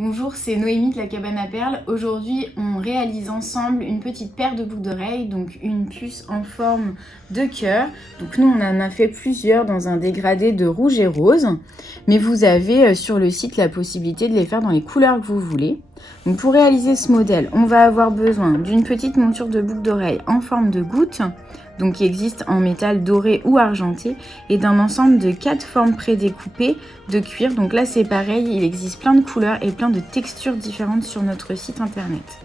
Bonjour, c'est Noémie de la cabane à perles. Aujourd'hui, on réalise ensemble une petite paire de boucles d'oreilles, donc une puce en forme de cœur. Donc nous, on en a fait plusieurs dans un dégradé de rouge et rose, mais vous avez sur le site la possibilité de les faire dans les couleurs que vous voulez. Donc pour réaliser ce modèle, on va avoir besoin d'une petite monture de boucles d'oreilles en forme de goutte, donc qui existe en métal doré ou argenté, et d'un ensemble de 4 formes prédécoupées de cuir. Donc là c'est pareil, il existe plein de couleurs et plein de textures différentes sur notre site internet.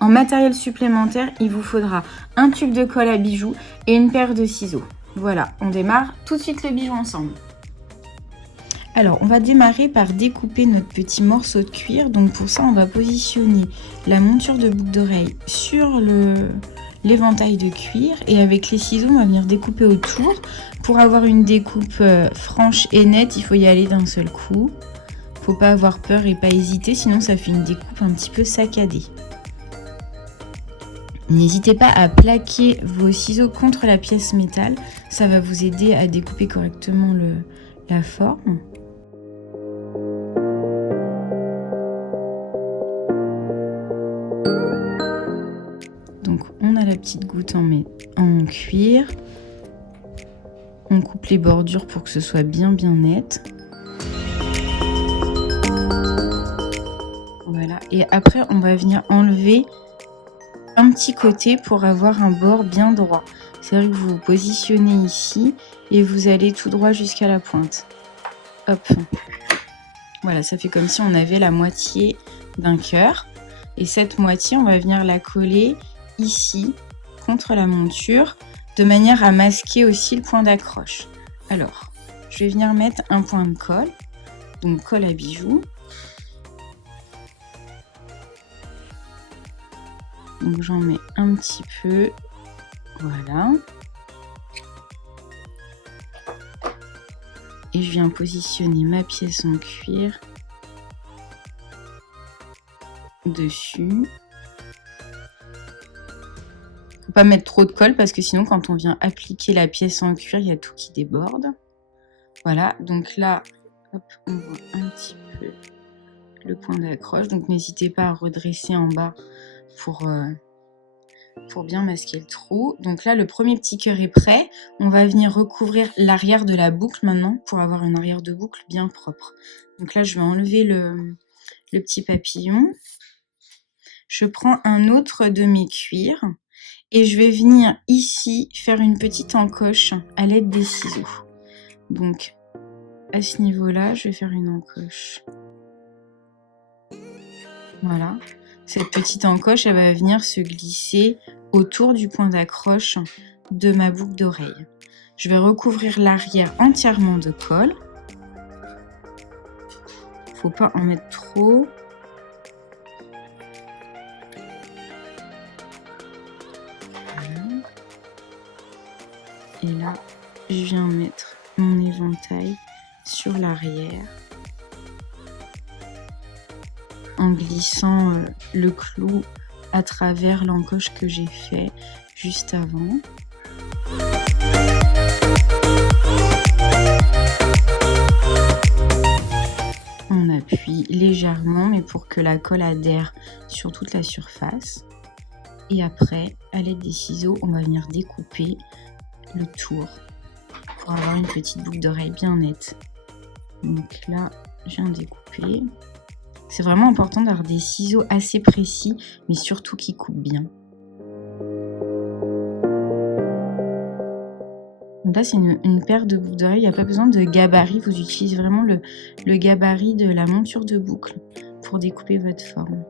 En matériel supplémentaire, il vous faudra un tube de colle à bijoux et une paire de ciseaux. Voilà, on démarre tout de suite le bijou ensemble. Alors, on va démarrer par découper notre petit morceau de cuir. Donc pour ça, on va positionner la monture de boucle d'oreille sur l'éventail de cuir. Et avec les ciseaux, on va venir découper autour. Pour avoir une découpe franche et nette, il faut y aller d'un seul coup. Faut pas avoir peur et pas hésiter, sinon ça fait une découpe un petit peu saccadée. N'hésitez pas à plaquer vos ciseaux contre la pièce métal. Ça va vous aider à découper correctement la forme. Donc on a la petite goutte en cuir. On coupe les bordures pour que ce soit bien net. Voilà. Et après on va venir enlever un petit côté pour avoir un bord bien droit. C'est-à-dire que vous vous positionnez ici et vous allez tout droit jusqu'à la pointe. Hop. Voilà, ça fait comme si on avait la moitié d'un cœur. Et cette moitié, on va venir la coller ici, contre la monture, de manière à masquer aussi le point d'accroche. Alors, je vais venir mettre un point de colle, donc colle à bijoux. Donc j'en mets un petit peu, voilà. Et je viens positionner ma pièce en cuir dessus. Faut pas mettre trop de colle parce que sinon quand on vient appliquer la pièce en cuir, il y a tout qui déborde. Voilà, donc là, hop, on voit un petit peu le point d'accroche. Donc n'hésitez pas à redresser en bas pour bien masquer le trou. Donc là, le premier petit cœur est prêt. On va venir recouvrir l'arrière de la boucle maintenant pour avoir une arrière de boucle bien propre. Donc là, je vais enlever le petit papillon. Je prends un autre de mes cuirs et je vais venir ici faire une petite encoche à l'aide des ciseaux. Donc à ce niveau-là, je vais faire une encoche. Voilà. Cette petite encoche, elle va venir se glisser autour du point d'accroche de ma boucle d'oreille. Je vais recouvrir l'arrière entièrement de colle. Faut pas en mettre trop. Voilà. Et là, je viens mettre mon éventail sur l'arrière, en glissant le clou à travers l'encoche que j'ai fait juste avant. On appuie légèrement, mais pour que la colle adhère sur toute la surface. Et après, à l'aide des ciseaux, on va venir découper le tour pour avoir une petite boucle d'oreille bien nette. Donc là, je viens découper. C'est vraiment important d'avoir des ciseaux assez précis, mais surtout qui coupent bien. Donc là, c'est une paire de boucles d'oreilles. Il n'y a pas besoin de gabarit. Vous utilisez vraiment le gabarit de la monture de boucle pour découper votre forme.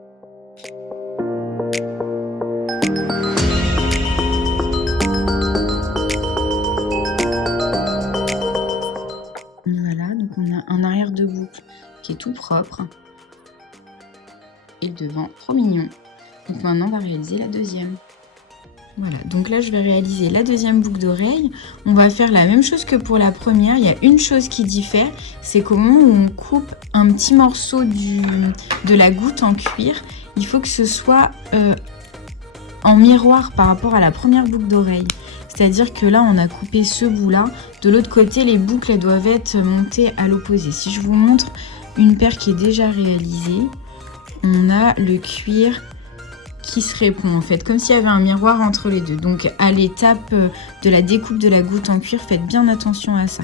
Voilà, donc on a un arrière de boucle qui est tout propre. Et le devant, trop mignon. Donc maintenant, on va réaliser la deuxième. Voilà, donc là, je vais réaliser la deuxième boucle d'oreille. On va faire la même chose que pour la première. Il y a une chose qui diffère, c'est qu'au moment où on coupe un petit morceau de la goutte en cuir, il faut que ce soit en miroir par rapport à la première boucle d'oreille. C'est-à-dire que là, on a coupé ce bout-là. De l'autre côté, les boucles, elles doivent être montées à l'opposé. Si je vous montre une paire qui est déjà réalisée, on a le cuir qui se répond en fait, comme s'il y avait un miroir entre les deux. Donc à l'étape de la découpe de la goutte en cuir, faites bien attention à ça.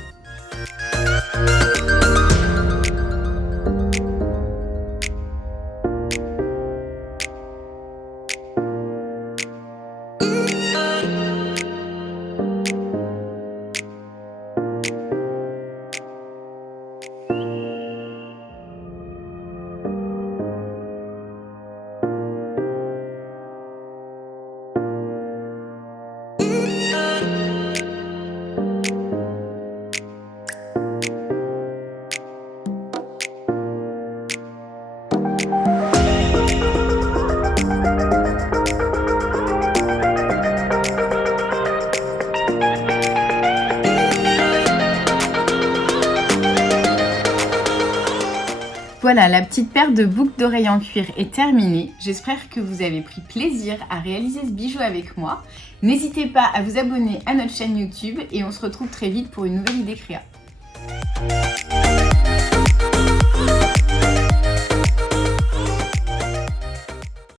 Voilà, la petite paire de boucles d'oreilles en cuir est terminée. J'espère que vous avez pris plaisir à réaliser ce bijou avec moi. N'hésitez pas à vous abonner à notre chaîne YouTube et on se retrouve très vite pour une nouvelle idée créa.